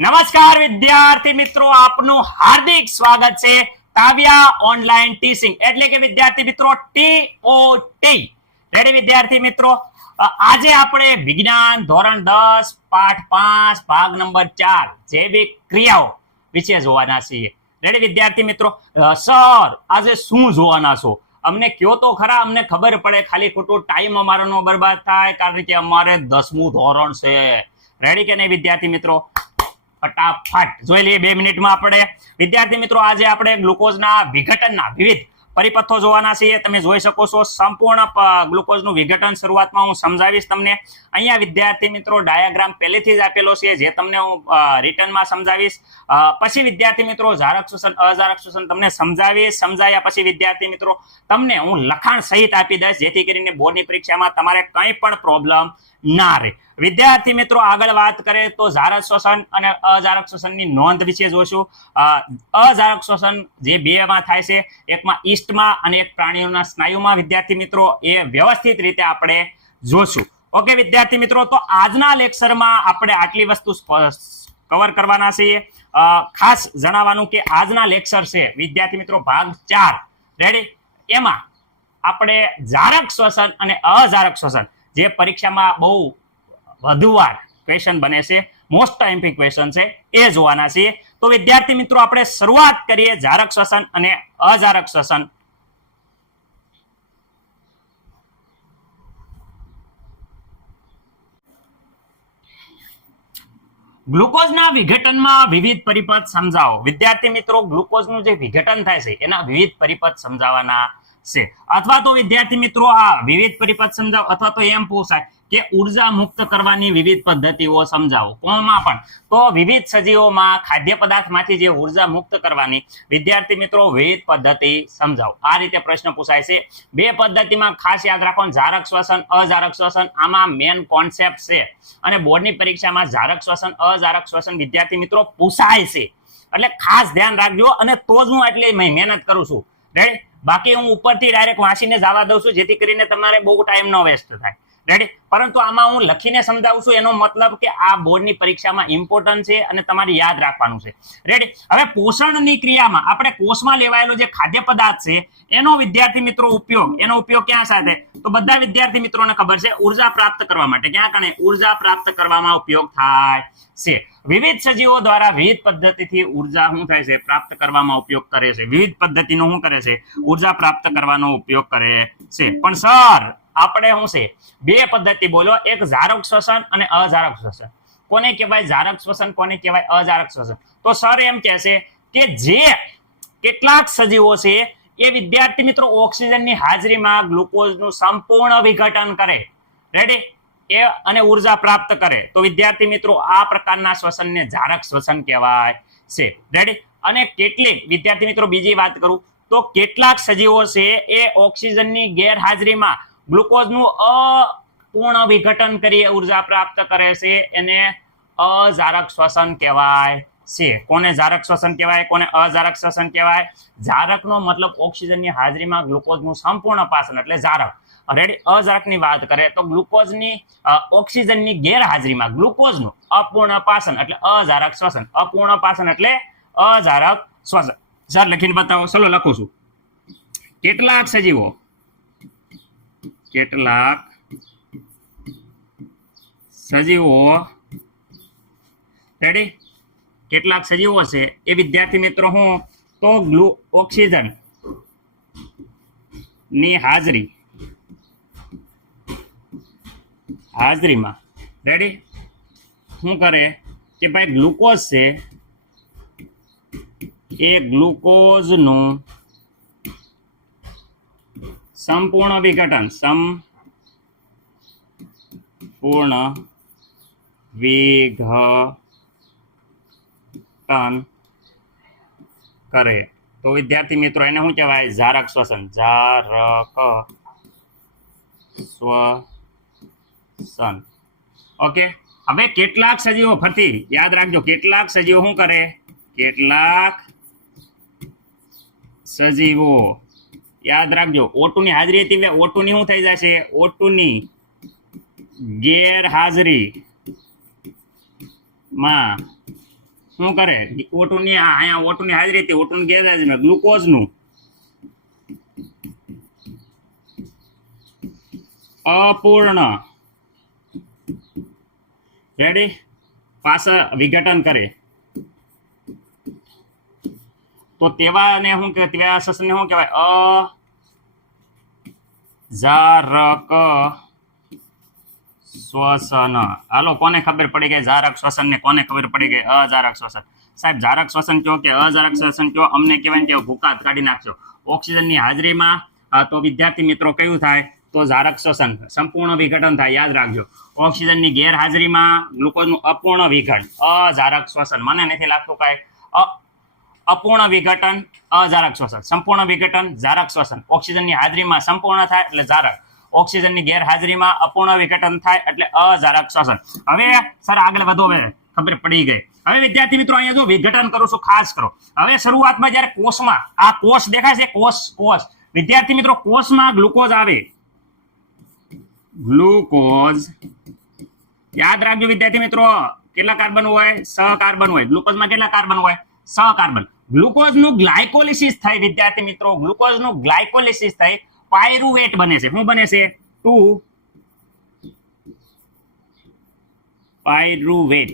નમસ્કાર વિદ્યાર્થી મિત્રો, આપનું હાર્દિક સ્વાગત છે કાવ્યા ઓનલાઈન ટીચિંગ એટલે કે વિદ્યાર્થી મિત્રો TOT. રેડી વિદ્યાર્થી મિત્રો, આજે આપણે વિજ્ઞાન ધોરણ 10 પાઠ 5 ભાગ નંબર 4 જૈવિક ક્રિયાઓ વિશે જોવાના છીએ. રેડી વિદ્યાર્થી મિત્રો, સર આજે શું જોવાના છો અમને કયો તો ખરા, અમને ખબર પડે, ખાલી ખોટો ટાઈમ અમારો નો બરબાદ થાય, કારણ કે અમારે 10મું ધોરણ છે. રેડી કે નહીં વિદ્યાર્થી મિત્રો? ફટાફટ જોઈ લઈએ 2 મિનિટમાં આપણે. વિદ્યાર્થી મિત્રો, આજે આપણે ગ્લુકોઝના વિઘટનના વિવિધ પરિપથો જોવાના છીએ. તમે જોઈ શકો છો સંપૂર્ણ ગ્લુકોઝનું વિઘટન શરૂઆતમાં હું સમજાવીશ તમને. અહીંયા વિદ્યાર્થી મિત્રો ડાયાગ્રામ પહેલેથી જ આપેલો છે, જે તમને હું રિટર્નમાં સમજાવીશ. પછી વિદ્યાર્થી મિત્રો જારક શોષણ અજારક શોષણ તમને સમજાયા પછી વિદ્યાર્થી મિત્રો તમને હું લખાણ સહિત આપી દઈશ, જેથી કરીને બોર્ડની પરીક્ષામાં તમારે કંઈ પણ પ્રોબ્લેમ ના રહે. વિદ્યાર્થી મિત્રો, આગળ વાત કરીએ તો જારક શોષણ અને અજારક શોષણની નોંધ વિશે જોશું. અજારક શોષણ જે બેમાં થાય છે, એકમાં ઈસ્ટમાં અને એક પ્રાણીઓના સ્નાયુમાં. વિદ્યાર્થી મિત્રો, એ વ્યવસ્થિત રીતે આપણે જોશું. ઓકે વિદ્યાર્થી મિત્રો, તો આજના લેક્ચરમાં આપણે આટલી વસ્તુ કવર કરવાના છીએ. ખાસ જણાવવાનું કે આજના લેક્ચર છે વિદ્યાર્થી મિત્રો ભાગ 4. રેડી? એમાં આપણે જારક શોષણ અને અજારક શોષણ, જે પરીક્ષામાં બહુ વધુ વાર ક્વેશ્ચન બને છે, મોસ્ટ એમ્પી ક્વેશ્ચન છે, એ જોવાના છીએ. તો વિદ્યાર્થી મિત્રો, આપણે શરૂઆત કરીએ જારક શોષણ અને અજારક શોષણ. ગ્લુકોઝના વિઘટનમાં વિવિધ પરિપથ સમજાવો. વિદ્યાર્થી મિત્રો, ગ્લુકોઝનું જે વિઘટન થાય છે એના વિવિધ પરિપથ સમજાવવાના છે. અથવા તો વિદ્યાર્થી મિત્રો આ વિવિધ પરિપથ સમજાવો, અથવા તો એમ પૂછાય કે ઉર્જા મુક્ત કરવાની વિવિધ પદ્ધતિઓ સમજાવો. કોમાં પણ તો વિવિધ સજીવોમાં ખાદ્ય પદાર્થમાંથી જે ઉર્જા મુક્ત કરવાની વિદ્યાર્થી મિત્રો વિવિધ પદ્ધતિ સમજાવો. આ રીતે પ્રશ્ન પૂછાય છે. 2 પદ્ધતિમાં ખાસ યાદ રાખવાનું, જારક શોષણ અજારક શોષણ, આમાં મેન કોન્સેપ્ટ છે. અને બોર્ડની પરીક્ષામાં જારક શોષણ અજારક શોષણ વિદ્યાર્થી મિત્રો પૂછાય છે, એટલે ખાસ ધ્યાન રાખજો. અને તો જ હું એટલી મહેનત કરું છું. રાઈટ? બાકી હું ઉપરથી ડાયરેક્ટ વાંચીને જવા દઉં છું, જેથી કરીને તમારે બહુ ટાઈમ ન વેસ્ટ થાય. રેડી? પરંતુ આમાં હું લખીને સમજાવું છું, એનો મતલબ કે આ બોર્ડની પરીક્ષામાં ઇમ્પોર્ટન્ટ છે અને તમારે યાદ રાખવાનું છે. રેડી? હવે પોષણની ક્રિયામાં આપણે કોષમાં લેવાયેલો જે ખાદ્ય પદાર્થ છે એનો વિદ્યાર્થી મિત્રો ઉપયોગ ક્યાં સાથે? તો બધા વિદ્યાર્થી મિત્રોને ખબર છે, ઉર્જા પ્રાપ્ત કરવા માટે. ક્યાં કણે? ઉર્જા પ્રાપ્ત કરવામાં ઉપયોગ થાય છે. વિવિધ સજીવો દ્વારા વિવિધ પદ્ધતિથી ઉર્જા શું થાય છે? પ્રાપ્ત કરવામાં ઉપયોગ કરે છે. વિવિધ પદ્ધતિનો શું કરે છે? ઉર્જા પ્રાપ્ત કરવાનો ઉપયોગ કરે છે. પણ સર આપણે શું છે? 2 પદ્ધતિ બોલો, એક જારક શોષણ અને અજારક શોષણ. કોને કહેવાય જારક શોષણ, કોને કહેવાય અજારક શોષણ? તો સર એમ કહે છે કે જે કેટલાક સજીવો છે એ વિદ્યાર્થી મિત્રો ઓક્સિજનની હાજરીમાં ગ્લુકોઝનું સંપૂર્ણ વિઘટન કરે. રેડી? એ અને ઉર્જા પ્રાપ્ત કરે, તો વિદ્યાર્થી મિત્રો આ પ્રકારના શ્વસનને જારક શ્વસન કહેવાય છે. રેડી? અને કેટલીક વિદ્યાર્થી મિત્રો બીજી વાત કરું તો કેટલાક સજીવો છે એ ઓક્સિજનની ગેરહાજરીમાં ગ્લુકોઝનું અપૂર્ણ વિઘટન કરી ઉર્જા પ્રાપ્ત કરે છે, એને અજારક શ્વસન કહેવાય છે. કોને જારક શ્વસન કહેવાય, કોને અજારક શ્વસન કહેવાય? જારકનો મતલબ ઓક્સિજનની હાજરીમાં ગ્લુકોઝનું સંપૂર્ણ પાચન એટલે જારક. રેડી? અજારકની વાત કરે તો ગ્લુકોઝની ઓક્સિજનની ગેરહાજરીમાં ગ્લુકોઝનું અપૂર્ણ પાચન એટલે અજારક શ્વસન. અપૂર્ણ પાચન એટલે અજારક શ્વસન. સર લખીને બતાવો. ચલો લખું છું. કેટલાક સજીવો રેડી? કેટલાક સજીવો છે એ વિદ્યાર્થી મિત્રો હું તો ઓક્સિજન ની હાજરીમાં રેડી શું કરે કે ભાઈ ગ્લુકોઝ છે એ ગ્લુકોઝનું સંપૂર્ણ વિઘટન કરે, તો વિદ્યાર્થી મિત્રો એને શું કહેવાય? જારક શ્વસન. જારક શ્વસન. ઓકે. હવે કેટલાક સજીવો, ફરતી યાદ રાખજો, કેટલાક સજીવો શું કરે? કેટલાક સજીવો યાદ રાખજો, O2 ની હાજરી હતી એટલે O2 ની શું થઈ જશે? O2 ની ગેરહાજરીમાં શું કરે O2 ની અહીંયા O2 ની હાજરી હતી O2 ની ગેરહાજરીમાં ગ્લુકોઝનું અપૂર્ણ રેડી પાછા વિઘટન કરે તો તેવાને શું કહેવાય તેવા શ્વસનને શું કહેવાય અજારક શ્વસન. હાલો કોને ખબર પડી ગઈ જારક શ્વસન ને કોને ખબર પડી ગઈ અજારક શ્વસન? સાહેબ જારક શ્વસન કયો કે અજારક શ્વસન કયો અમને કહેવાય કે ભૂકાત કાઢી નાખજો. ઓક્સિજનની હાજરીમાં તો વિદ્યાર્થી મિત્રો કયું થાય તો જારક શ્વસન સંપૂર્ણ વિઘટન થાય યાદ રાખજો. ઓક્સિજનની ગેરહાજરીમાં ગ્લુકોઝનું અપૂર્ણ વિઘટન અજારક શ્વસન. મને નથી લાગતું કાંઈ અપૂર્ણ વિઘટન અજારક શ્વસન સંપૂર્ણ વિઘટન જારક શ્વસન. ઓક્સિજનની હાજરીમાં સંપૂર્ણ થાય એટલે જારક, ઓક્સિજનની ગેરહાજરીમાં અપૂર્ણ વિઘટન થાય એટલે અજારક શ્વસન. હવે સર આગળ વધો, હવે ખબર પડી ગઈ. હવે વિદ્યાર્થી મિત્રો અહીંયા જો વિઘટન કરું છું ખાસ કરો. હવે શરૂઆતમાં જ્યારે કોષમાં આ કોષ દેખાય છે કોષ વિદ્યાર્થી મિત્રો કોષમાં ગ્લુકોઝ આવે ગ્લુકોઝ યાદ રાખજો વિદ્યાર્થી મિત્રો કેટલા કાર્બન હોય સહકાર્બન હોય. ગ્લુકોઝમાં કેટલા કાર્બન હોય સહકાર્બન. ગ્લુકોઝનું ગ્લાયકોલિસિસ થાય વિદ્યાર્થી મિત્રો ગ્લુકોઝનું ગ્લાયકોલિસિસ થાય પાયરુવેટ બને છે. શું બને છે 2 પાયરુવેટ.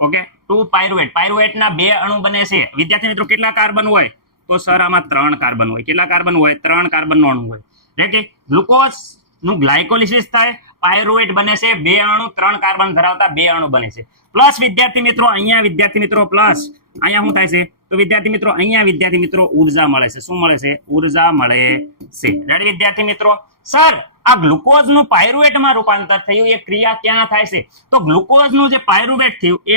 Okay 2 pyruvate. પાયરુવેટના 2 અણુ બને છે વિદ્યાર્થી મિત્રો. કેટલા કાર્બન હોય તો સર આમાં 3 કાર્બન હોય. કેટલા કાર્બન હોય 3 કાર્બનનો અણુ હોય. એટલે કે ગ્લુકોઝનું ગ્લાયકોલિસિસ થાય પાયરુવેટ બને છે 2 અણુ 3 કાર્બન ધરાવતા 2 અણુ બને છે. પ્લસ વિદ્યાર્થી મિત્રો અહીંયા વિદ્યાર્થી મિત્રો પ્લસ અહીંયા શું થાય છે તો વિદ્યાર્થી મિત્રો અહીંયા વિદ્યાર્થી મિત્રો ઉર્જા મળે છે. શું મળે છે ઉર્જા મળે છે. રેડી વિદ્યાર્થી મિત્રો. સર આ ગ્લુકોઝનું પાયરુવેટમાં રૂપાંતર થયું એ ક્રિયા ક્યાં થાય છે તો ગ્લુકોઝનું જે પાયરુવેટ થયું એ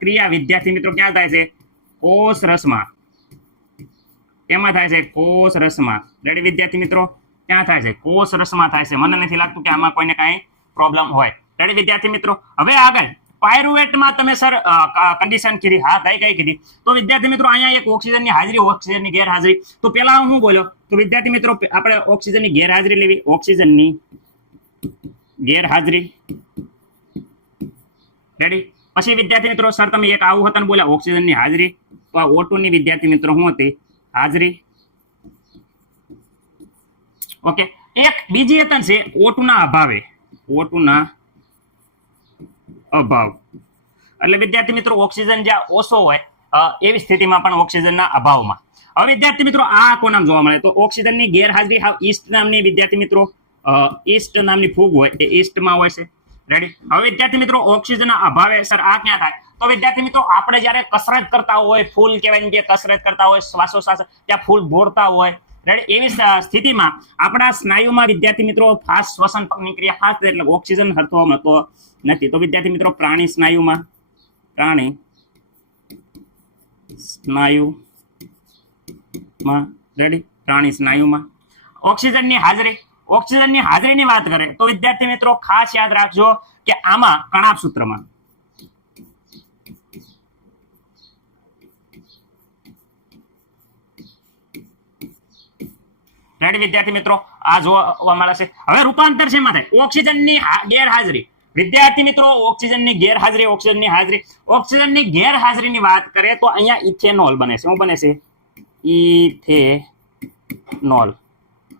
ક્રિયા વિદ્યાર્થી મિત્રો ક્યાં થાય છે કોષ રસમાં. કેમાં થાય છે કોષ રસમાં. રેડી વિદ્યાર્થી મિત્રો ક્યાં થાય છે કોષ રસમાં થાય છે. મને નથી લાગતું કે આમાં કોઈને કાંઈ પ્રોબ્લેમ હોય. રેડી વિદ્યાર્થી મિત્રો. હવે આગળ પાયરુવેટમાં તમે સર કન્ડિશન કીધી હા કઈ કીધી તો વિદ્યાર્થી મિત્રો અહીંયા એક ઓક્સિજનની હાજરી ઓક્સિજનની ગેરહાજરી. તો પેલા હું બોલ્યો તો વિદ્યાર્થી મિત્રો આપણે ઓક્સિજનની ગેરહાજરી લેવી. ઓક્સિજનની ગેરહાજરી રેડી. પછી વિદ્યાર્થી મિત્રો સર તમે એક આવું હતા બોલ્યા ઓક્સિજનની હાજરી તો આ O2 ની વિદ્યાર્થી મિત્રો શું હતી હાજરી. ઓકે એક બીજી હતા છે O2 ના અભાવે. O2 ના અભાવ એટલે વિદ્યાર્થી મિત્રો ઓક્સિજન જ્યાં ઓછો હોય એવી સ્થિતિમાં પણ ઓક્સિજનના અભાવમાં. હવે વિદ્યાર્થી મિત્રો આ કોનામ જોવા મળે તો ઓક્સિજનની ગેરહાજરી હાવ ઈસ્ટ નામની વિદ્યાર્થી મિત્રો ઈસ્ટ નામની ફૂગ હોય એ ઈસ્ટમાં હોય છે. રેડી. હવે વિદ્યાર્થી મિત્રો ઓક્સિજનના અભાવે સર આ ક્યાં થાય તો વિદ્યાર્થી મિત્રો આપણે જ્યારે કસરત કરતા હોય ફૂલ કહેવાય કે કસરત કરતા હોય શ્વાસોશ્વાસ ત્યાં ફૂલ દોડતા હોય રેડી એવી સ્થિતિમાં આપણા સ્નાયુમાં વિદ્યાર્થી મિત્રો ફાસ્ટ શ્વસન પગની ક્રિયા ફાસ્ટ એટલે ઓક્સિજન હરતો મળતો નથી. તો વિદ્યાર્થી મિત્રો પ્રાણી સ્નાયુમાં રેડી પ્રાણી સ્નાયુમાં ઓક્સિજનની હાજરીની વાત કરે તો વિદ્યાર્થી મિત્રો ખાસ યાદ રાખજો કે આમાં કણાભ સૂત્રમાં રેડી વિદ્યાર્થી મિત્રો આ જોવા મળે છે. હવે રૂપાંતર શેમાં થાય ઓક્સિજનની ગેરહાજરી. વિદ્યાર્થી મિત્રો ઓક્સિજનની ગેરહાજરીની વાત કરે તો અહીંયા ઇથેનોલ બને છે. શું બને છે ethanol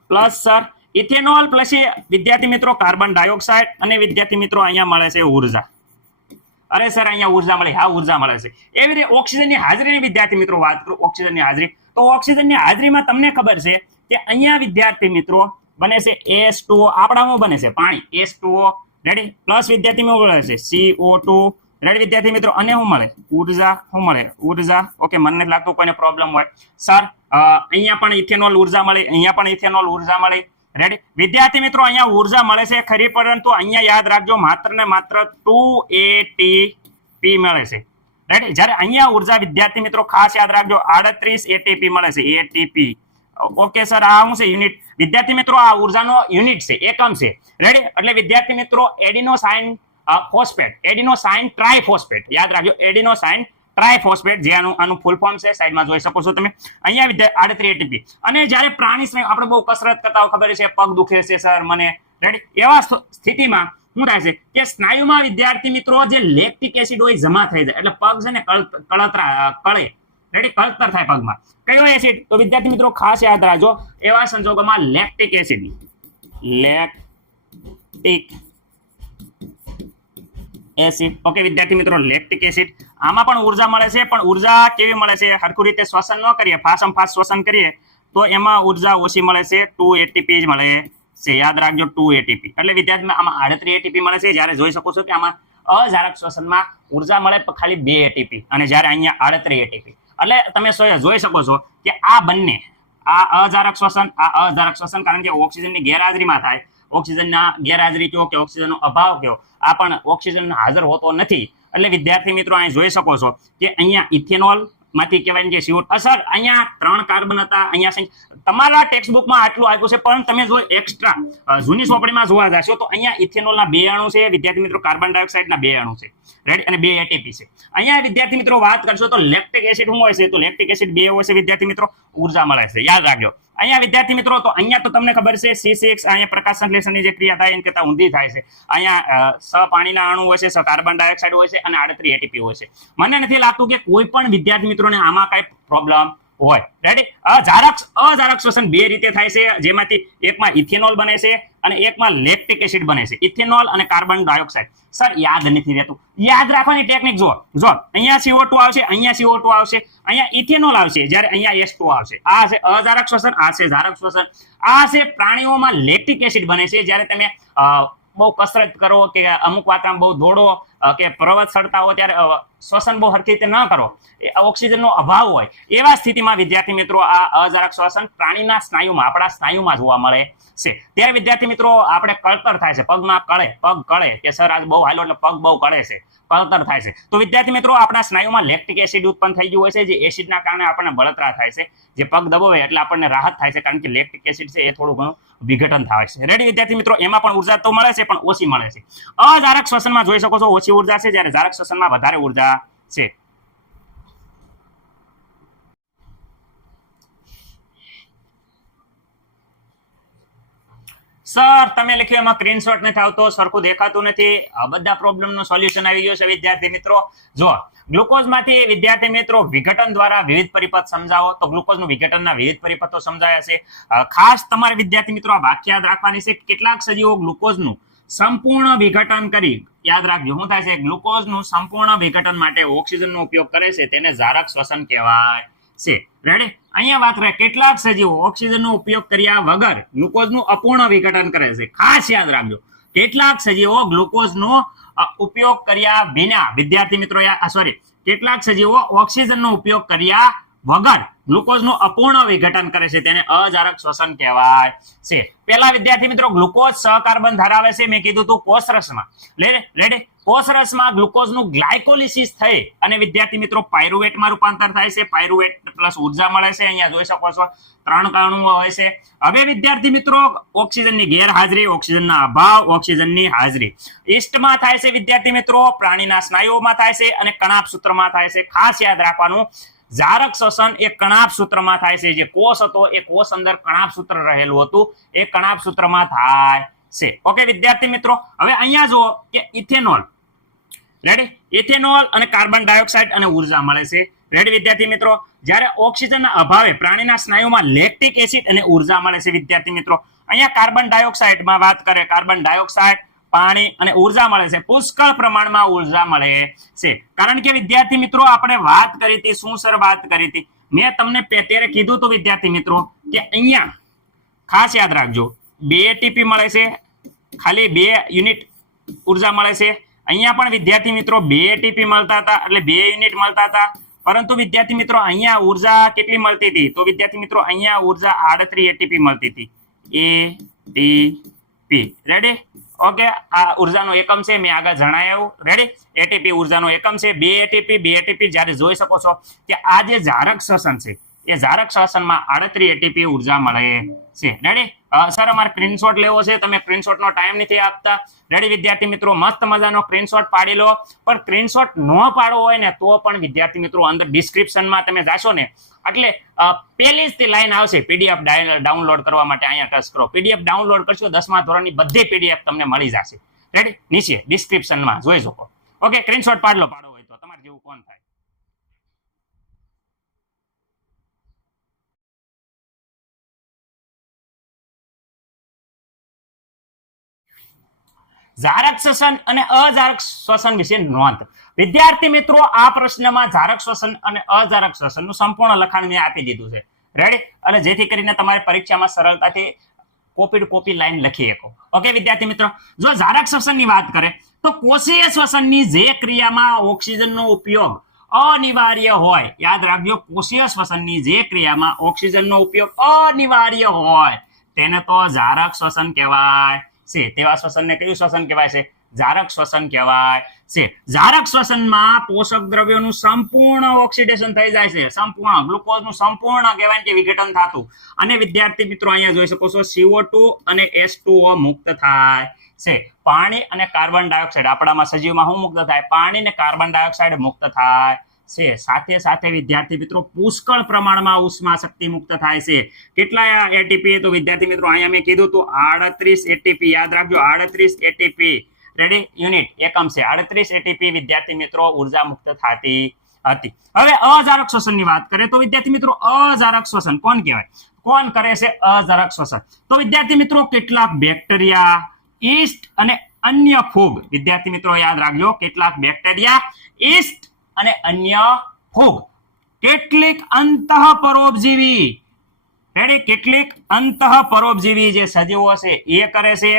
plus sir ethanol plus વિદ્યાર્થી મિત્રો કાર્બન ડાયોક્સાઇડ અને વિદ્યાર્થી મિત્રો અહીંયા મળે છે ઉર્જા. અરે સર અહીંયા ઉર્જા મળે હા ઉર્જા મળે છે. એવી રીતે ઓક્સિજનની હાજરીની વિદ્યાર્થી મિત્રો વાત કરું ઓક્સિજનની હાજરી તો ઓક્સિજનની હાજરીમાં તમને ખબર છે કે અહીંયા વિદ્યાર્થી મિત્રો બને છે H2O. આપણામાં બને છે પાણી H2O રેડી પ્લસ વિદ્યાર્થી મિત્રો મળે છે CO2 રેડી વિદ્યાર્થી મિત્રો અને શું મળે ઉર્જા. ઓકે મને નથી લાગતું કોઈને પ્રોબ્લેમ હોય સર. અહીંયા પણ ઇથેનોલ ઉર્જા મળે અહીંયા પણ ઇથેનોલ ઉર્જા મળે રેડી વિદ્યાર્થી મિત્રો અહીંયા ઉર્જા મળે છે ખરી પરંતુ અહીંયા યાદ રાખજો માત્ર ને માત્ર 2 ATP મળે છે રેડી. જ્યારે અહીંયા ઉર્જા વિદ્યાર્થી મિત્રો ખાસ યાદ રાખજો 38 ATP મળે છે ATP. ઓકે સર આ શું છે યુનિટ વિદ્યાર્થી મિત્રો આ ઉર્જાનો યુનિટ છે એકમ છે રેડી. એટલે વિદ્યાર્થી મિત્રો એડિનોસાઇન ટ્રાઇફોસ્ફેટ યાદ રાખજો એડિનોસાઇન ટ્રાઇફોસ્ફેટ જે આનું ફૂલ ફોર્મ છે સાઈડમાં જોઈ શકો છો તમે અહીંયા 38 ATP. અને જ્યારે પ્રાણી આપણે બહુ કસરત કરતા હોય ખબર છે પગ દુખે છે સર મને રેડી એવા સ્થિતિમાં શું થાય છે કે સ્નાયુમાં વિદ્યાર્થી મિત્રો જે લેક્ટિક એસિડ હોય જમા થઈ જાય એટલે પગ છે ને કળે રેડી કળતર થાય પગમાં. કયો એસિડ? તો વિદ્યાર્થી મિત્રો ખાસ યાદ રાખજો એવા સંજોગોમાં લેક્ટિક એસિડ ઓકે વિદ્યાર્થી મિત્રો લેક્ટિક એસિડ આમાં પણ ઉર્જા મળે છે પણ ઉર્જા કેવી મળે છે હરખું રીતે શ્વસન ન કરીએ ફાસ્ટ શ્વસન કરીએ તો એમાં ઉર્જા ઓછી મળે છે 2 એટીપી જ મળે છે. યાદ રાખજો 2 એટીપી એટલે વિદ્યાર્થી આમાં 38 એટીપી મળે છે. જ્યારે જોઈ શકો છો કે આમાં અજારક શ્વસનમાં ઉર્જા મળે ખાલી 2 એટીપી અને જ્યારે અહીંયા 38 એટીપી એટલે તમે જોઈ શકો છો કે આ બંને આ અજારક શ્વસન કારણ કે ઓક્સિજનની ગેરહાજરીમાં થાય. ઓક્સિજનના ગેરહાજરી કયો કે ઓક્સિજનનો અભાવ કયો આ પણ ઓક્સિજન હાજર હોતો નથી. એટલે વિદ્યાર્થી મિત્રો અહીં જોઈ શકો છો કે અહીંયા ઇથેનોલ માંથી કહેવાય કે CO2 અસર અહીંયા 3 કાર્બન હતા. અહીંયા તમારા ટેક્સ્ટ બુકમાં આટલું આપ્યું છે પણ તમે જો એક્સ્ટ્રા જૂની ચોપડીમાં જોવા જશો તો અહીંયા ઇથેનોલના 2 અણુ છે વિદ્યાર્થી મિત્રો, કાર્બન ડાયોક્સાઇડના 2 અણુ છે રેડી અને 2 એટીપી છે. અહીંયા વિદ્યાર્થી મિત્રો વાત કરશો તો લેક્ટિક એસિડ શું હોય છે? તો લેક્ટિક એસિડ 2 હોય છે વિદ્યાર્થી મિત્રો, ઉર્જા મળે છે. યાદ રાખજો અહીંયા વિદ્યાર્થી મિત્રો તો અહીંયા તો તમને ખબર છે C6 અહીંયા પ્રકાશ સંશ્લેષણની જે ક્રિયા થાય એના કરતા ઊંધી થાય છે. અહીંયા સપાણીના અણુ હોય છે, કાર્બન ડાયોક્સાઇડ હોય છે અને 38 એટીપી હોય છે. મને નથી લાગતું કે કોઈ પણ વિદ્યાર્થી મિત્રોને આમાં કઈ પ્રોબ્લેમ હોય. રેડી અજારક શ્વસન 2 રીતે થાય છે જેમાંથી એકમાં ઇથેનોલ બને છે અને એકમાં લેક્ટિક એસિડ બને છે. ઇથેનોલ અને કાર્બન ડાયોક્સાઇડ. સર યાદ નથી રહેતું. યાદ રાખવાની ટેકનિક જો અહીંયા CO2 આવશે, અહીંયા CO2 આવશે, અહીંયા ઇથેનોલ આવશે, જ્યારે અહીંયા H2O આવશે. આ છે અજારક શ્વસન, આ છે જારક શ્વસન. આ છે પ્રાણીઓમાં લેક્ટિક એસિડ બને છે જ્યારે તમે બહુ કસરત કરો કે અમુક માત્રામાં બહુ દોડો કે પર્વત ચડતા હો ત્યારે શ્વસન બહુ હરખી રીતે ન કરો, ઓક્સિજનનો અભાવ હોય એવા સ્થિતિમાં વિદ્યાર્થી મિત્રો આ અજારક શ્વસન પ્રાણીના સ્નાયુમાં આપણા સ્નાયુમાં જોવા મળે છે. ત્યારે વિદ્યાર્થી મિત્રો આપણે કળતર થાય છે, પગમાં પગ કળે કે સર આજ બહુ હાલો એટલે પગ બહુ કળે છે, કળતર થાય છે. તો વિદ્યાર્થી મિત્રો આપણા સ્નાયુમાં લેક્ટિક એસિડ ઉત્પન્ન થઈ ગયું હોય છે જે એસિડના કારણે આપણને બળતરા થાય છે. જે પગ દબાવે એટલે આપણને રાહત થાય છે કારણ કે લેક્ટિક એસિડ છે એ થોડું ઘણું વિઘટન થાય છે. રેડી વિદ્યાર્થી મિત્રો એમાં પણ ઉર્જા તો મળે છે પણ ઓછી મળે છે. અજારક શ્વસનમાં જોઈ શકો છો ઓછી ઉર્જા છે જ્યારે જારક શ્વસનમાં વધારે ઉર્જા છે. સર તમે લખ્યું એમાં સ્ક્રીનશોટ નથી આવતો, સરખું દેખાતું નથી. બધા પ્રોબ્લેમનું સોલ્યુશન આવી ગયું છે વિદ્યાર્થી મિત્રો. જો ગ્લુકોઝમાંથી વિદ્યાર્થી મિત્રો વિઘટન દ્વારા વિવિધ પરિપથ સમજાવો તો ગ્લુકોઝનું વિઘટનના વિવિધ પરિપથો સમજાયા છે. ખાસ તમારે વિદ્યાર્થી મિત્રો આ વાક્ય યાદ રાખવાની છે. કેટલાક સજીવો ગ્લુકોઝનું સંપૂર્ણ વિઘટન કરી, યાદ રાખજો શું થાય છે, ગ્લુકોઝનું સંપૂર્ણ વિઘટન માટે ઓક્સિજનનો ઉપયોગ કરે છે તેને જારક શ્વસન કહેવાય છે. રેડી અહીંયા વાત રહે કેટલાક સજીવો ઓક્સિજનનો ઉપયોગ કર્યા વગર ગ્લુકોઝનું અપૂર્ણ વિઘટન કરે છે. ખાસ યાદ રાખજો કેટલાક સજીવો ગ્લુકોઝનો ઉપયોગ કર્યા વિના વિદ્યાર્થી મિત્રો કેટલાક સજીવો ઓક્સિજનનો ઉપયોગ કર્યા વગર ગ્લુકોઝનું અપૂર્ણ વિઘટન કરે છે તેને અજારક શ્વસન કહેવાય છે. પહેલા વિદ્યાર્થી મિત્રો ગ્લુકોઝ સહકાર્બન ધરાવે છે. મેં કીધું તું કોષરસમાં રેડી કોષરસમાં ગ્લુકોઝનું ગ્લાયકોલિસિસ થઈ અને વિદ્યાર્થી મિત્રો પાયરુવેટમાં રૂપાંતર થાય છે. પાયરુવેટ પ્લસ ઉર્જા મળે છે. અહીંયા જોઈ શકો છો 3 અણુઓ હોય છે. હવે વિદ્યાર્થી મિત્રો ઓક્સિજનની ગેરહાજરી, ઓક્સિજનના અભાવ, ઓક્સિજનની હાજરી ઈસ્ટમાં થાય છે વિદ્યાર્થી મિત્રો, પ્રાણીના સ્નાયુઓમાં થાય છે અને કણાપ સૂત્રમાં થાય છે. ખાસ યાદ રાખવાનું જારક શ્વસન એ કણાપ સૂત્રમાં થાય છે. જે કોષ હતો એ કોષ અંદર કણાપ સૂત્ર રહેલું હતું એ કણાપ સૂત્રમાં થાય છે. ઓકે વિદ્યાર્થી મિત્રો હવે અહીંયા જો કે ઇથેનોલ રેડી ઇથેનોલ અને કાર્બન ડાયોક્સાઇડ અને ઉર્જા મળે છે. રેડી વિદ્યાર્થી મિત્રો જ્યારે ઓક્સિજનના અભાવે પ્રાણીના સ્નાયુમાં લેક્ટિક એસિડ અને ઉર્જા મળે છે. વિદ્યાર્થી મિત્રો અહીંયા કાર્બન ડાયોક્સાઇડમાં વાત કરે કાર્બન ડાયોક્સાઇડ પાણી અને ઉર્જા મળે છે. પુષ્કળ પ્રમાણમાં ઉર્જા મળે છે કારણ કે વિદ્યાર્થી મિત્રો આપણે વાત કરી હતી શું સર વાત કરી હતી મેં તમને ત્યારે કીધું હતું વિદ્યાર્થી મિત્રો કે અહીંયા ખાસ યાદ રાખજો 2 એટીપી મળે છે, ખાલી 2 યુનિટ ઉર્જા મળે છે. અહીંયા પણ વિદ્યાર્થી મિત્રો 2 એટીપી મળતા હતા એટલે 2 યુનિટ મળતા હતા પરંતુ વિદ્યાર્થી મિત્રો અહીંયા ઉર્જા કેટલી મળતી હતી તો વિદ્યાર્થી મિત્રો અહીંયા ઉર્જા 38 એટીપી મળતી હતી. એટીપી રેડી ઓકે આ ઉર્જાનો એકમ છે મેં આગળ જણાવ્યું. રેડી એટીપી ઉર્જાનો એકમ છે. 2 એટીપી જ્યારે જોઈ શકો છો કે આ જે જારક શ્વસન છે એ જારક શ્વસનમાં 38 એટીપી ઉર્જા મળે છે. રેડી સર અમારે સ્ક્રીનશોટ લેવો છે, તમે સ્ક્રીનશોટનો ટાઈમ નથી આપતા. રેડી વિદ્યાર્થી મિત્રો મસ્ત મજાનો સ્ક્રીનશોટ પાડી લો. પણ સ્ક્રીનશોટ ન પાડવો હોય ને તો પણ વિદ્યાર્થી મિત્રો અંદર ડિસ્ક્રિપ્શનમાં તમે જાશો ને એટલે પહેલી જ લાઈન આવશે પીડીએફ ડાઉનલોડ કરવા માટે. અહીંયા ટચ કરો, પીડીએફ ડાઉનલોડ કરશો 10મા ધોરણની બધી પીડીએફ તમને મળી જશે. રેડી, નીચે ડિસ્ક્રિપ્શનમાં જોઈ શકો. ઓકે, સ્ક્રીનશોટ પાડો હોય તો તમારે જેવું કોણ થાય. જારક શ્વસન અને અજારક શ્વસન વિશે નોંધ. વિદ્યાર્થી મિત્રો, આ પ્રશ્નમાં જારક શ્વસન અને અજારક શ્વસનનું સંપૂર્ણ લખાણ મેં આપી દીધું છે. રેડી, અને જેથી કરીને તમારે પરીક્ષામાં સરળતાથી કોપી લાઈન લખી શકો. ઓકે વિદ્યાર્થી મિત્રો, જો જારક શ્વસનની વાત કરે તો કોષીય શ્વસનની જે ક્રિયામાં ઓક્સિજનનો ઉપયોગ અનિવાર્ય હોય, યાદ રાખજો, કોષીય શ્વસનની જે ક્રિયામાં ઓક્સિજનનો ઉપયોગ અનિવાર્ય હોય તેને તો જારક શ્વસન કહેવાય છે. તેવા શ્વસનને કયું શ્વસન કહેવાય છે? જારક શ્વસન કહેવાય છે. જારક શ્વસનમાં પોષક દ્રવ્યોનું સંપૂર્ણ ઓક્સિડેશન થઈ જાય છે, સંપૂર્ણ ગ્લુકોઝનું સંપૂર્ણ કહેવાય કે વિઘટન થતું. અને વિદ્યાર્થી મિત્રો અહીંયા જોઈ શકો છો CO2 અને H2O મુક્ત થાય છે. પાણી અને કાર્બન ડાયોક્સાઇડ, આપણામાં સજીવમાં શું મુક્ત થાય? પાણી અને કાર્બન ડાયોક્સાઇડ મુક્ત થાય છે. સાથે સાથે વિદ્યાર્થી મિત્રો પુષ્કળ પ્રમાણમાં ઉષ્મા શક્તિ મુક્ત થાય છે. કેટલા એટીપી? તો વિદ્યાર્થી મિત્રો અહીંયા મેં કીધું તો 38 એટીપી. યાદ રાખજો, 38 એટીપી. રેડી, યુનિટ એકમ છે 38 એટીપી. વિદ્યાર્થી મિત્રો ઉર્જા મુક્ત થતી હતી. હવે અજારક શ્વસનની વાત કરીએ તો વિદ્યાર્થી મિત્રો અજારક શ્વસન કોણ કહેવાય? કોણ કરે છે અજારક શ્વસન? તો વિદ્યાર્થી મિત્રો કેટલાક બેક્ટેરિયા, ઈસ્ટ અને અન્ય ફૂગ. વિદ્યાર્થી મિત્રો યાદ રાખજો, કેટલાક બેક્ટેરિયા, ઈસ્ટ અને અન્ય ફૂગ, કેટલીક અંતઃપરોપજીવી, રેડી, કેટલીક અંતઃપરોપજીવી જે સજીવો છે એ કરે છે.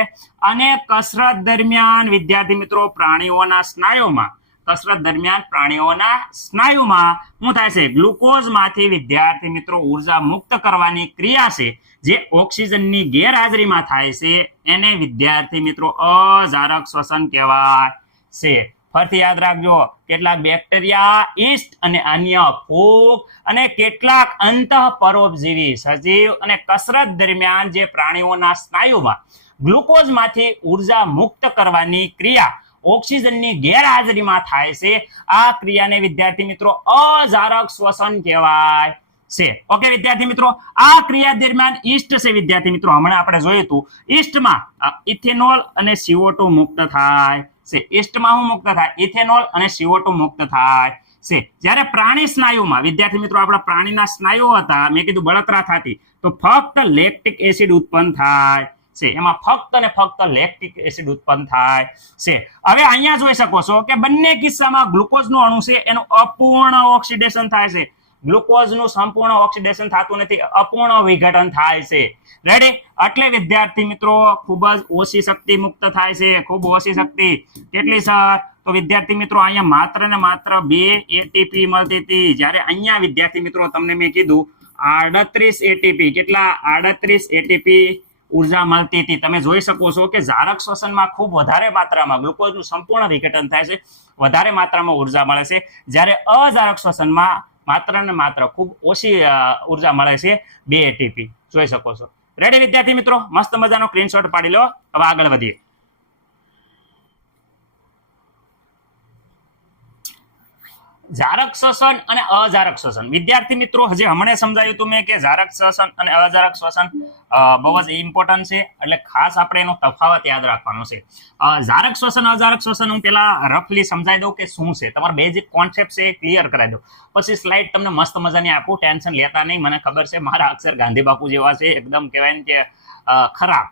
અને કસરત દરમિયાન વિદ્યાર્થી મિત્રો પ્રાણીઓના સ્નાયુમાં, કસરત દરમિયાન પ્રાણીઓના સ્નાયુમાં શું થાય છે? ગ્લુકોઝમાંથી વિદ્યાર્થી મિત્રો ઉર્જા મુક્ત કરવાની ક્રિયા છે જે ઓક્સિજનની ગેરહાજરીમાં થાય છે એને વિદ્યાર્થી મિત્રો અજારક શ્વસન કહેવાય છે. ફરીથી યાદ રાખજો, કેટલાક બેક્ટેરિયા, ઈસ્ટ અને અન્ય ફૂગ અને કેટલાક અંતઃપરોપજીવી સજીવ અને કસરત દરમિયાન જે પ્રાણીઓના સ્નાયુમાં ગ્લુકોઝમાંથી ઉર્જા મુક્ત કરવાની ક્રિયા ઓક્સિજનની ગેરહાજરીમાં થાય છે. આ ક્રિયાને વિદ્યાર્થી મિત્રો અજારક શ્વસન કહેવાય છે. ઓકે વિદ્યાર્થી મિત્રો, આ ક્રિયા દરમિયાન ઈસ્ટ છે વિદ્યાર્થી મિત્રો, હમણાં આપણે જોયું હતું, ઈસ્ટમાં ઇથેનોલ અને CO2 મુક્ત થાય છે. ઈસ્ટમાં શું મુક્ત થાય? ઇથેનોલ અને CO2 મુક્ત થાય છે. જ્યારે પ્રાણી સ્નાયુમાં વિદ્યાર્થી મિત્રો, આપણા પ્રાણીના સ્નાયુઓ હતા, મેં કીધું બળતરા થતી, તો ફક્ત લેક્ટિક એસિડ ઉત્પન્ન થાય છે. એમાં ફક્ત અને ફક્ત લેક્ટિક એસિડ ઉત્પન્ન થાય છે. હવે અહીંયા જોઈ શકો છો કે બંને કિસ્સામાં ગ્લુકોઝનું અણુ છે એનું અપૂર્ણ ઓક્સિડેશન થાય છે. ગ્લુકોઝનું સંપૂર્ણ ઓક્સિડેશન થતું નથી, અપૂર્ણ વિઘટન થાય છે. રેડી, એટલે વિદ્યાર્થી મિત્રો ખૂબ જ ઓછી શક્તિ મુક્ત થાય છે, ખૂબ ઓછી શક્તિ. કેટલી સર? તો વિદ્યાર્થી મિત્રો અહીંયા માત્ર ને માત્ર 2 એટીપી મળતી હતી, જ્યારે અહીંયા વિદ્યાર્થી મિત્રો તમને મેં કીધું 38 એટીપી. કેટલા? 38 એટીપી ઉર્જા મળતી હતી. તમે જોઈ શકો છો કે જારક શ્વસનમાં ખૂબ વધારે માત્રામાં ગ્લુકોઝનું સંપૂર્ણ વિઘટન થાય છે, વધારે માત્રામાં ઉર્જા મળે છે, જ્યારે અજારક શ્વસનમાં માત્ર ને માત્ર ખૂબ ઓછી ઉર્જા મળે છે, 2 એટીપી. જોઈ શકો છો. રેડી વિદ્યાર્થી મિત્રો, મસ્ત મજાનો સ્ક્રીનશોટ પાડી લો. હવે આગળ વધીએ. જારક શ્વસન અને અજારક શ્વસન. વિદ્યાર્થી મિત્રો હજી હમણાં સમજાયું હતું મેં કે જારક શ્વસન અને અજારક શ્વસન બહુ જ ઇમ્પોર્ટન્ટ છે, એટલે ખાસ આપણે એનો તફાવત યાદ રાખવાનો છે. જારક શ્વસન અજારક શ્વસન હું પેલા રફલી સમજાવી દઉં કે શું છે, તમારા બેઝિક કોન્સેપ્ટ છે એ ક્લિયર કરાવી દઉં, પછી સ્લાઇડ તમને મસ્ત મજાની આપું. ટેન્શન લેતા નહીં, મને ખબર છે મારા અક્ષર ગાંધી બાપુ જેવા છે, એકદમ કહેવાય ને કે ખરાબ,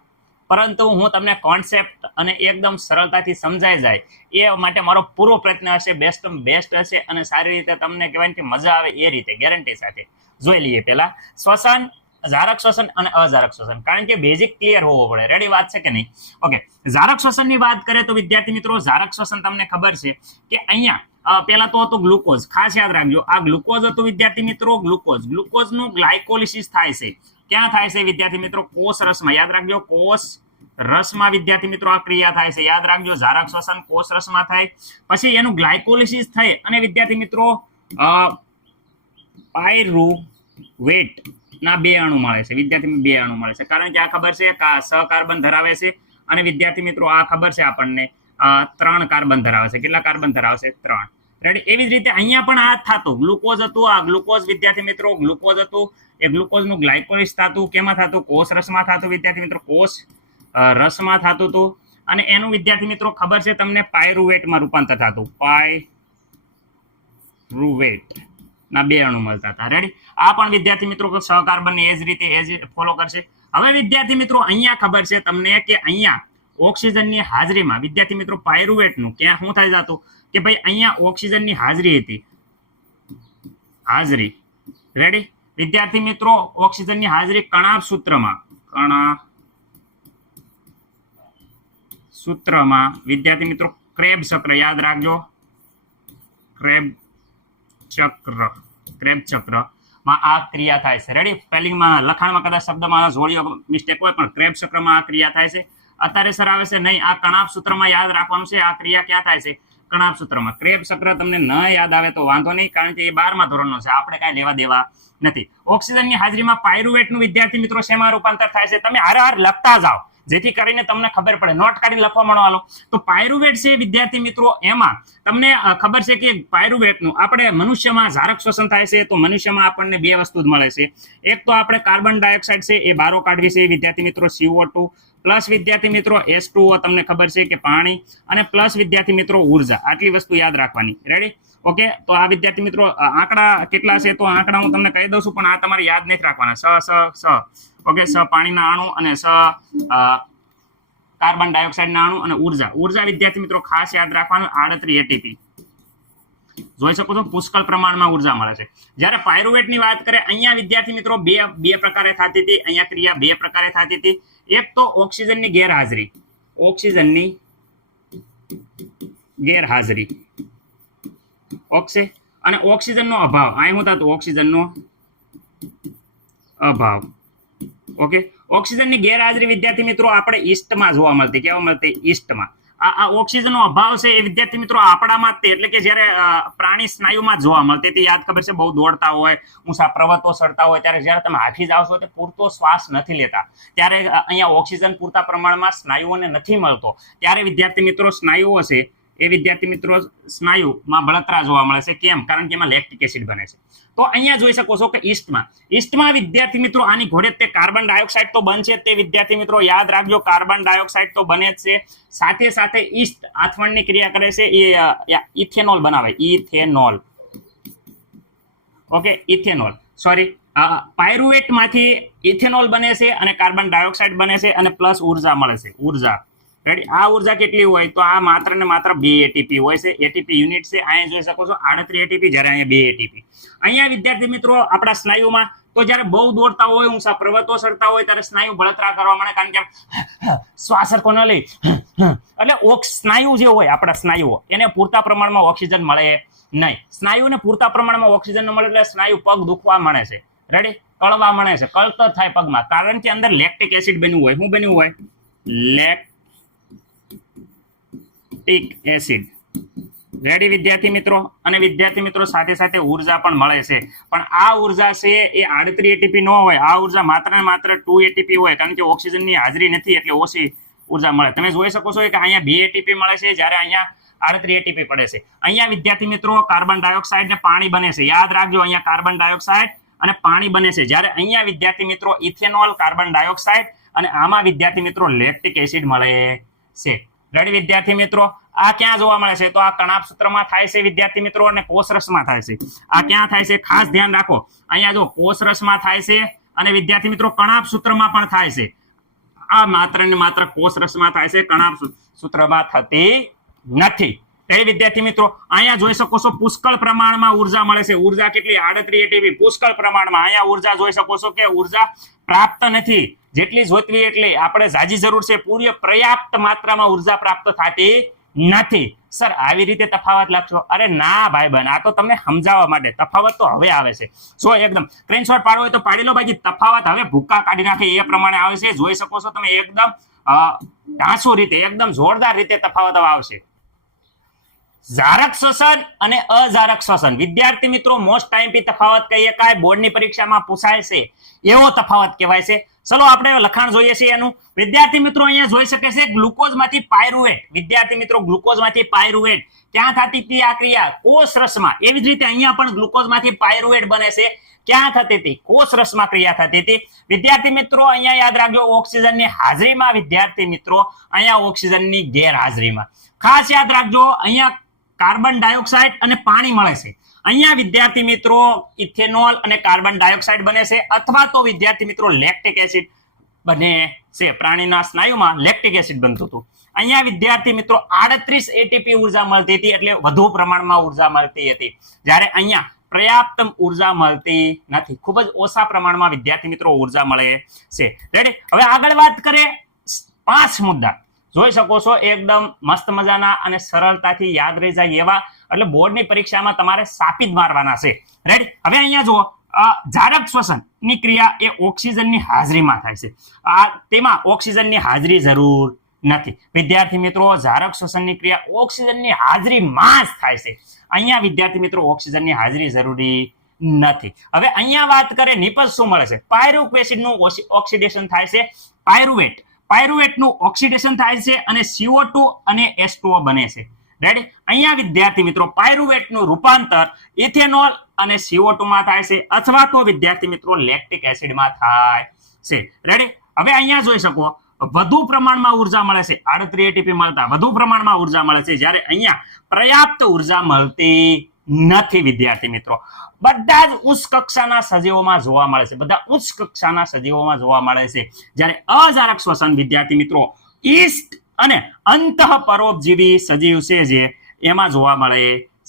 પરંતુ હું તમને કોન્સેપ્ટ અને એકદમ સરળતાથી સમજાઈ જાય એ માટે મારો પૂરો પ્રયત્ન હશે, બેસ્ટ હશે, અને સારી રીતે તમને કહેવાય કે મજા આવે એ રીતે ગેરંટી સાથે. જોઈ લઈએ પહેલા શ્વસન, જારક શ્વસન અને અજારક શ્વસન, કારણ કે બેઝિક ક્લિયર હોવો પડે. રેડી, વાત છે કે નહીં? ઓકે, જારક શ્વસનની વાત કરીએ તો વિદ્યાર્થી મિત્રો જારક શ્વસન તમને ખબર છે કે અહીંયા પહેલા તો હતું ગ્લુકોઝ. ખાસ યાદ રાખજો, આ ગ્લુકોઝ હતું વિદ્યાર્થી મિત્રો, ગ્લુકોઝનું ગ્લાયકોલિસિસ થાય છે. ક્યાં થાય છે વિદ્યાર્થી મિત્રો? કોષ રસમાં. યાદ રાખજો, કોષ રસમાં વિદ્યાર્થી મિત્રો આ ક્રિયા થાય છે. યાદ રાખજો, જારક શ્વસન કોષ રસમાં થાય, પછી એનું ગ્લાયકોલિસિસ થઈ અને વિદ્યાર્થી મિત્રો પાયરુવેટ ના 2 અણુ મળે છે. વિદ્યાર્થી 2 અણુ મળે છે, કારણ કે આ ખબર છે કે સહકાર્બન ધરાવે છે, અને વિદ્યાર્થી મિત્રો આ ખબર છે આપણને 3 કાર્બન ધરાવે છે. કેટલા કાર્બન ધરાવે છે? 3. રેડી, એવી જ રીતે અહીંયા પણ આ થતું, ગ્લુકોઝ હતું, આ ગ્લુકોઝ વિદ્યાર્થી મિત્રો ગ્લુકોઝ હતું, એ ગ્લુકોઝનું ગ્લાયકોલિસિસ થતું, કેમાં થતું? કોષ રસમાં થતું વિદ્યાર્થી મિત્રો, કોષ રસમાં થતું હતું. અને એનું વિદ્યાર્થી મિત્રો ખબર છે તમને પાયરુવેટમાં રૂપાંતર થતું, પાયરુવેટ ના 2 અણુ મળતા હતા. રેડી? આ પણ વિદ્યાર્થી મિત્રો સહકાર્બન એ જ રીતે ફોલો કરશે. હવે વિદ્યાર્થી મિત્રો અહીંયા ખબર છે તમને કે અહીંયા ઓક્સિજનની હાજરીમાં વિદ્યાર્થી મિત્રો પાયરુવેટનું ક્યાં શું થાય જતું કે ભાઈ અહીંયા ઓક્સિજનની હાજરી હતી, હાજરી. રેડી? વિદ્યાર્થી મિત્રો ઓક્સિજનની હાજરી કણાભ સૂત્રમાં વિદ્યાર્થી મિત્રો ક્રેબ ચક્ર, યાદ રાખજો, ક્રેબ ચક્રમાં આ ક્રિયા થાય છે. રેડી? સ્પેલિંગમાં લખાણમાં કદાચ શબ્દમાં જોડિયો મિસ્ટેક હોય, પણ ક્રેબ ચક્રમાં આ ક્રિયા થાય છે. અત્યારે સર આવે છે નહીં, આ કણાભ સૂત્રમાં યાદ રાખવાનું છે. આ ક્રિયા ક્યાં થાય છે? કણાભ સૂત્રમાં. ક્રેબ ચક્ર તમને ન યાદ આવે તો વાંધો નહીં, કારણ કે એ 12મા ધોરણનો છે, આપણે કાંઈ લેવા દેવા નથી. ઓક્સિજનની હાજરીમાં પાયરુવેટનું વિદ્યાર્થી મિત્રો શેમાં રૂપાંતર થાય છે? તમે હારે લખતા જાઓ, જેથી કરીને તમને ખબર પડે. નોટ કાઢીને લખવા માંડો હાલો. તો પાયરુવેટ છે વિદ્યાર્થી મિત્રો, એમાં તમને ખબર છે કે પાયરુવેટનું આપણે મનુષ્યમાં ઝારક શ્વસન થાય છે, તો મનુષ્યમાં આપણને 2 વસ્તુ જ મળે છે. એક તો આપણે કાર્બન ડાયોક્સાઇડ છે એ બારો કાઢવી છે વિદ્યાર્થી મિત્રો, CO2 પ્લસ વિદ્યાર્થી મિત્રો H2O, તમને ખબર છે કે પાણી, અને પ્લસ વિદ્યાર્થી મિત્રો ઉર્જા. આટલી વસ્તુ યાદ રાખવાની. રેડી? ઓકે, તો આ વિદ્યાર્થી મિત્રો આંકડા કેટલા છે તો આંકડા હું તમને કહી દઉં છું, પણ આ તમારે યાદ નથી રાખવાના. ઓકે, પાણીના અણુ અને કાર્બન ડાયોક્સાઇડના અણુ અને ઉર્જા વિદ્યાર્થી મિત્રો ખાસ યાદ રાખવાનું, 38 ATP. જોઈ શકો છો પુષ્કળ પ્રમાણમાં ઉર્જા મળે છે. જ્યારે પાયરુવેટની વાત કરીએ, અહીંયા વિદ્યાર્થી મિત્રો બે પ્રકારે થતી હતી. અહીંયા ક્રિયા 2 પ્રકારે થતી હતી. એક તો ઓક્સિજનની ગેરહાજરી, ઓકે, અને ઓક્સિજનનો અભાવ. અહીં શું થતું? ઓક્સિજનનો અભાવ. ઓકે, ઓક્સિજનની ગેરહાજરી વિદ્યાર્થી મિત્રો આપણે ઈસ્ટમાં જોવા મળતી. કેવા મળતી? ઈસ્ટમાં. આ ઓક્સિજનનો અભાવ છે એ વિદ્યાર્થી મિત્રો આપણામાં જ, એટલે કે જ્યારે પ્રાણી સ્નાયુમાં જોવા મળતી હતી. યાદ ખબર છે, બહુ દોડતા હોય, ઊંચા પર્વતો ચડતા હોય, ત્યારે જ્યારે તમે હાંફી જાઓ છો તો પૂરતો શ્વાસ નથી લેતા, ત્યારે અહીંયા ઓક્સિજન પૂરતા પ્રમાણમાં સ્નાયુઓને નથી મળતો. ત્યારે વિદ્યાર્થી મિત્રો સ્નાયુઓ છે એ વિદ્યાર્થી મિત્રો સ્નાયુમાં બળતરા જોવા મળે છે. કેમ? કારણ કે એમાં લેક્ટિક એસિડ બને છે. તો અહીંયા જોઈ શકો છો કે ઈસ્ટમાં વિદ્યાર્થી મિત્રો આની ઘોડે તે કાર્બન ડાયોક્સાઇડ તો બનશે તે વિદ્યાર્થી મિત્રો યાદ રાખજો, કાર્બન ડાયોક્સાઇડ તો બને જ છે. સાથે સાથે ઈસ્ટ આથવણની ક્રિયા કરે છે, એ ઇથેનોલ બનાવે, ઇથેનોલ. ઓકે, ઇથેનોલ, સોરી, પાયરુવેટમાંથી ઇથેનોલ બને છે અને કાર્બન ડાયોક્સાઇડ બને છે અને પ્લસ ઉર્જા મળે છે, ઉર્જા. રેડી? આ ઉર્જા કેટલી હોય તો આ માત્ર ને માત્ર 2 ATP હોય છે. ATP યુનિટ છે. અહીંયા જોઈ શકો છો 38 ATP, જ્યારે અહીંયા 2 ATP. અહીંયા વિદ્યાર્થી મિત્રો આપણા સ્નાયુમાં તો જ્યારે બહુ દોડતા હોય, ઊંચા પર્વતો ચડતા હોય, ત્યારે સ્નાયુ બળતરા કરવા માંડે, કારણ કે શ્વાસ સરખો ન લઈ, એટલે સ્નાયુ જે હોય આપણા સ્નાયુઓ એને પૂરતા પ્રમાણમાં ઓક્સિજન મળે નહીં. સ્નાયુને પૂરતા પ્રમાણમાં ઓક્સિજન ન મળે એટલે સ્નાયુ પગ દુખવા મળે છે. રેડી? કળવા મળે છે, કળતર થાય પગમાં, કારણ કે અંદર લેક્ટિક એસિડ બન્યું હોય. શું બન્યું હોય? Lactic acid. રેડી વિદ્યાર્થી મિત્રો? અને વિદ્યાર્થી મિત્રો સાથે સાથે ઉર્જા પણ મળે છે, પણ આ ઉર્જા છે એ 38 ATP ન હોય. આ ઉર્જા માત્ર ને માત્ર 2 ATP હોય, કારણ કે ઓક્સિજનની હાજરી નથી એટલે ઓછી ઉર્જા મળે. તમે જોઈ શકો છો કે અહીંયા 2 ATP મળે છે, જ્યારે અહીંયા 38 ATP પડે છે. અહીંયા વિદ્યાર્થી મિત્રો કાર્બન ડાયોક્સાઇડ ને પાણી બને છે. યાદ રાખજો, અહીંયા કાર્બન ડાયોક્સાઇડ અને પાણી બને છે, જ્યારે અહીંયા વિદ્યાર્થી મિત્રો ઇથેનોલ, કાર્બન ડાયોક્સાઇડ, અને આમાં વિદ્યાર્થી મિત્રો લેક્ટિક એસિડ મળે છે. રેડી વિદ્યાર્થી મિત્રો? આ ક્યાં જોવા મળે છે તો આ કણાભ સૂત્રમાં થાય છે વિદ્યાર્થી મિત્રો, અને કોષરસમાં થાય છે. આ ક્યાં થાય છે ખાસ ધ્યાન રાખો. અહીંયા જો કોષરસમાં થાય છે અને વિદ્યાર્થી મિત્રો કણાભ સૂત્રમાં પણ થાય છે. આ માત્ર ને માત્ર કોષરસમાં થાય છે, કણાભ સૂત્રમાં થતી નથી. તે વિદ્યાર્થી મિત્રો અહીંયા જોઈ શકો છો પુષ્કળ પ્રમાણમાં ઉર્જા મળે છે. ઉર્જા કેટલી? 38 ATP પુષ્કળ પ્રમાણમાં. અહીંયા ઉર્જા જોઈ શકો છો કે ઉર્જા પ્રાપ્ત નથી, જેટલી જોઈતી એટલી આપણે જાજી જરૂર છે, પૂરી પર્યાપ્ત માત્રામાં ઉર્જા પ્રાપ્ત થતી નથી. સર આવી રીતે તફાવત લખશો? અરે ના ભાઈ બહેન, આ તો તમને સમજાવવા માટે. તફાવત તો હવે આવે છે. જો એકદમ સ્ક્રીનશોટ પાડવો હોય તો પાડી લો બાકી. તફાવત હવે ભૂક્કા કાઢી નાખે એ પ્રમાણે આવે છે. જોઈ શકો છો તમે એકદમ ઢાંસુ રીતે, એકદમ જોરદાર રીતે તફાવત આવશે. ઝારક શ્વસન અને અઝારક શ્વસન. વિદ્યાર્થી મિત્રો મોસ્ટ ટાઈમ પી તફાવત કહીએ કાય બોર્ડની પરીક્ષામાં પૂછાય છે એવો તફાવત કહેવાય છે. ચલો આપણે લખાણ જોઈએ છીએ એનું. વિદ્યાર્થી મિત્રો અહીંયા જોઈ શકે છે ગ્લુકોઝમાંથી પાયરુવેટ. વિદ્યાર્થી મિત્રો ગ્લુકોઝમાંથી પાયરુવેટ ક્યાં થતી હતી આ ક્રિયા? કોષરસમાં. એવી જ રીતે અહીંયા પણ ગ્લુકોઝમાંથી પાયરુવેટ બને છે. ક્યાં થતી હતી? કોષરસમાં ક્રિયા થતી હતી. વિદ્યાર્થી મિત્રો અહીંયા યાદ રાખજો, ઓક્સિજનની હાજરીમાં, વિદ્યાર્થી મિત્રો અહીંયા ઓક્સિજનની ગેરહાજરીમાં. ખાસ યાદ રાખજો, અહીંયા કાર્બન ડાયોક્સાઇડ અને પાણી મળે છે. અહીંયા વિદ્યાર્થી મિત્રો ઇથેનોલ અને કાર્બન ડાયોક્સાઇડ બને છે, અથવા તો વિદ્યાર્થી મિત્રો લેક્ટિક એસિડ બને છે. પ્રાણીના સ્નાયુમાં લેક્ટિક એસિડ બનતું હતું. અહીંયા વિદ્યાર્થી મિત્રો 38 એટીપી ઉર્જા મળતી હતી, એટલે વધુ પ્રમાણમાં ઉર્જા મળતી હતી. જ્યારે અહીંયા પર્યાપ્ત ઉર્જા મળતી નથી, ખૂબ જ ઓછા પ્રમાણમાં વિદ્યાર્થી મિત્રો ઉર્જા મળે છે. રેડી? હવે આગળ વાત કરીએ 5 મુદ્દા. જોઈ શકો છો એકદમ મસ્ત મજાના અને સરળતાથી યાદ રહી જાય એવા, એટલે બોર્ડની પરીક્ષામાં તમારે સાપી જ મારવાના છે. રેડી? હવે અહીંયા જુઓ, જારક શ્વસનની ક્રિયા એ ઓક્સિજનની હાજરીમાં થાય છે. તેમાં ઓક્સિજનની હાજરી જરૂર નથી. વિદ્યાર્થી મિત્રો જારક શ્વસનની ક્રિયા ઓક્સિજનની હાજરીમાં જ થાય છે. અહીંયા વિદ્યાર્થી મિત્રો ઓક્સિજનની હાજરી જરૂરી નથી. હવે અહીંયા વાત કરીએ નિપજ શું મળે છે? પાયરુવેટ એસિડનું ઓક્સિડેશન થાય છે. પાયરુવેટનું ઓક્સિડેશન થાય છે અને CO2 અને H2O બને છે. રેડી? અહીંયા વિદ્યાર્થી મિત્રો પાયરુવેટનું રૂપાંતર ઇથેનોલ અને CO2 માં થાય છે, અથવા તો વિદ્યાર્થી મિત્રો લેક્ટિક એસિડમાં થાય છે. રેડી? હવે અહીંયા જોઈ શકો વધુ પ્રમાણમાં ઉર્જા મળે છે. 38 એટીપી મળતા વધુ પ્રમાણમાં ઉર્જા મળે છે, જ્યારે અહીંયા પર્યાપ્ત ઉર્જા મળતી નથી. વિદ્યાર્થી મિત્રો બધા જ ઉચ્ચ કક્ષાના સજીવોમાં જોવા મળે છે. બધા ઉચ્ચ કક્ષાના સજીવોમાં જોવા મળે છે. જ્યારે અજારક શ્વસન વિદ્યાર્થી મિત્રો ઈસ્ટ અને અંતઃપરોપજીવી સજીવ છે જે એમાં જોવા મળે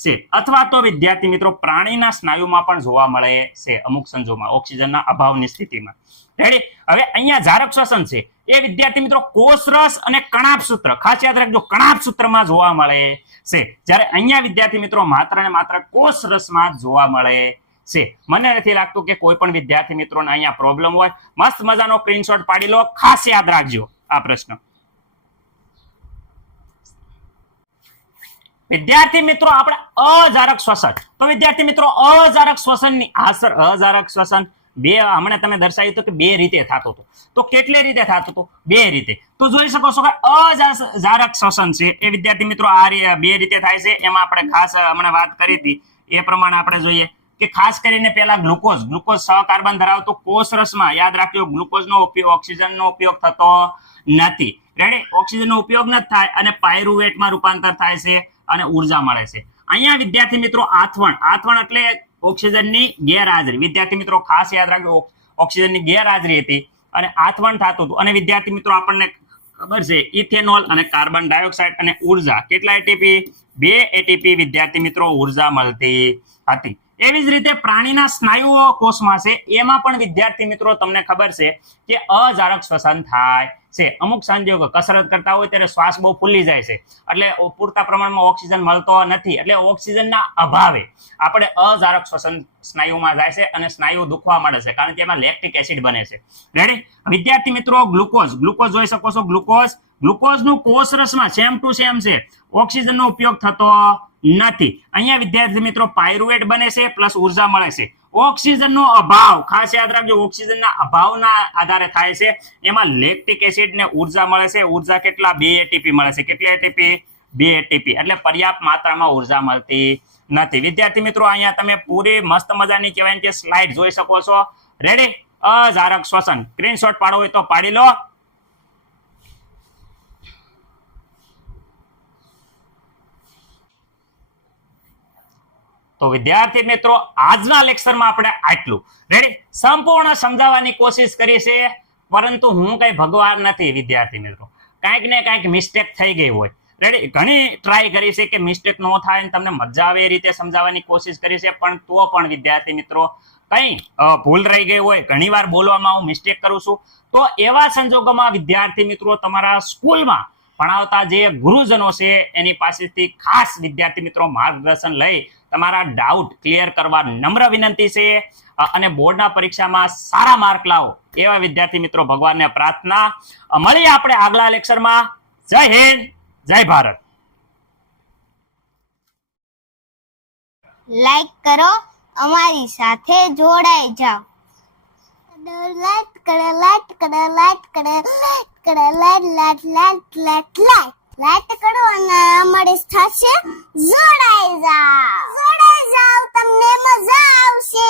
છે, અથવા તો વિદ્યાર્થી મિત્રો પ્રાણીના સ્નાયુમાં પણ જોવા મળે છે અમુક સંજોગોમાં ઓક્સિજનના અભાવની સ્થિતિમાં. રેડી? હવે અહીંયા જારક શ્વસન છે એ વિદ્યાર્થી મિત્રો કોષરસ અને કણાભસૂત્ર, ખાસ યાદ રાખજો કણાભસૂત્રમાં જોવા મળે છે, જ્યારે અહીંયા વિદ્યાર્થી મિત્રો માત્ર ને માત્ર કોષરસમાં જોવા મળે છે. મને નથી લાગતું કે કોઈ પણ વિદ્યાર્થી મિત્રોને અહીંયા પ્રોબ્લેમ હોય. મસ્ત મજાનો સ્ક્રીનશોટ પાડી લો, ખાસ યાદ રાખજો આ પ્રશ્ન. વિદ્યાર્થી મિત્રો આપણે અજારક શ્વસન, તો વિદ્યાર્થી મિત્રો અજારક શ્વસનની અજારક શ્વસન હમણાં તમે દર્શાવ્યું હતું કે 2 રીતે થતું હતું. તો કેટલી રીતે થતું હતું? 2 રીતે. તો જોઈ શકો છો કે અજારક શ્વસન છે એ વિદ્યાર્થી મિત્રો આ 2 રીતે થાય છે. એમાં આપણે ખાસ હમણાં વાત કરી હતી એ પ્રમાણે આપણે જોઈએ કે ખાસ કરીને પહેલા ગ્લુકોઝ સહકાર્બન ધરાવતો કોષરસમાં, યાદ રાખજો ગ્લુકોઝનો ઉપયોગ, ઓક્સિજનનો ઉપયોગ થતો નથી. રેડી? ઓક્સિજનનો ઉપયોગ નથી થાય અને પાયરુવેટમાં રૂપાંતર થાય છે અને ઉર્જા મળે છે. અહીંયા વિદ્યાર્થી મિત્રો આથવણ એટલે ઓક્સિજનની ગેરહાજરી. વિદ્યાર્થી મિત્રો ખાસ યાદ રાખજો ઓક્સિજનની ગેરહાજરી હતી અને આથવણ થતું હતું. અને વિદ્યાર્થી મિત્રો આપણને ખબર છે ઇથેનોલ અને કાર્બન ડાયોક્સાઇડ અને ઉર્જા કેટલા એટીપી? 2 એટીપી વિદ્યાર્થી મિત્રો ઉર્જા મળતી હતી. એવી જ રીતે પ્રાણીના સ્નાયુઓ કોષમાં છે, એમાં પણ વિદ્યાર્થી મિત્રો તમને ખબર છે કે અજારક શ્વસન થાય છે. અમુક સંજોગો કસરત કરતા હોય ત્યારે શ્વાસ બહુ ફૂલી જાય છે, એટલે પૂરતા પ્રમાણમાં ઓક્સિજન મળતો નથી, એટલે ઓક્સિજનના અભાવે આપણે અજારક શ્વસન સ્નાયુમાં જાય છે અને સ્નાયુ દુખવા મળે છે, કારણ કે એમાં લેક્ટિક એસિડ બને છે. રેડી? વિદ્યાર્થી મિત્રો ગ્લુકોઝ જોઈ શકો છો. ગ્લુકોઝનું કોષરસમાં સેમ ટુ સેમ છે, ઓક્સિજનનો ઉપયોગ થતો નથી. અહીંયા વિદ્યાર્થી મિત્રો પાયરુવેટ બને છે પ્લસ ઉર્જા મળે છે. ઓક્સિજનનો અભાવ, ખાસ યાદ રાખજો ઓક્સિજનના અભાવના આધારે થાય છે. એમાં લેક્ટિક એસિડ ને ઉર્જા મળે છે. ઉર્જા કેટલા? 2 એટીપી મળે છે. કેટલા એટીપી? 2 એટીપી. એટલે પર્યાપ્ત માત્રામાં ઉર્જા મળતી નથી. વિદ્યાર્થી મિત્રો અહીંયા તમે પૂરી મસ્ત મજાની કહેવાય કે સ્લાઇડ જોઈ શકો છો. રેડી? અજારક શ્વસન સ્ક્રીનશોટ પાડો હોય તો પાડી લો. તો વિદ્યાર્થી મિત્રો આજના લેક્ચરમાં આપણે આટલું. રેડી? સંપૂર્ણ સમજાવવાની કોશિશ કરી છે, પરંતુ હું કઈ ભગવાન નથી વિદ્યાર્થી મિત્રો. કાંઈક ને કાંઈક મિસ્ટેક થઈ ગઈ હોય. રેડી? ઘણી ટ્રાય કરી છે કે મિસ્ટેક ન થાય અને તમને મજા આવે એ રીતે સમજાવવાની કોશિશ કરી છે, પણ તો પણ વિદ્યાર્થી મિત્રો કઈ ભૂલ રહી ગઈ હોય, ઘણીવાર બોલવામાં હું મિસ્ટેક કરું છું. તો એવા સંજોગોમાં વિદ્યાર્થી મિત્રો તમારા સ્કૂલમાં ભણાવતા જે ગુરુજનો છે એની પાસેથી ખાસ વિદ્યાર્થી મિત્રો માર્ગદર્શન લઈ તમારા ડાઉટ ક્લિયર કરવા નમ્ર વિનંતી છે. અને બોર્ડના પરીક્ષામાં સારા માર્ક લાવો એવા વિદ્યાર્થી મિત્રો ભગવાનને પ્રાર્થના. મળીએ આપણે આગલા લેક્ચરમાં. જય હિન્દ, જય ભારત. લાઈક કરો, અમારી સાથે જોડાઈ જાઓ. લાઈક કરો, લાઈક કરો, લાઈક કરો, લાઈક કરો, like like like like like કરો અને અમારી સાથે જોડાઈ જાઓ. તમને મજા આવશે.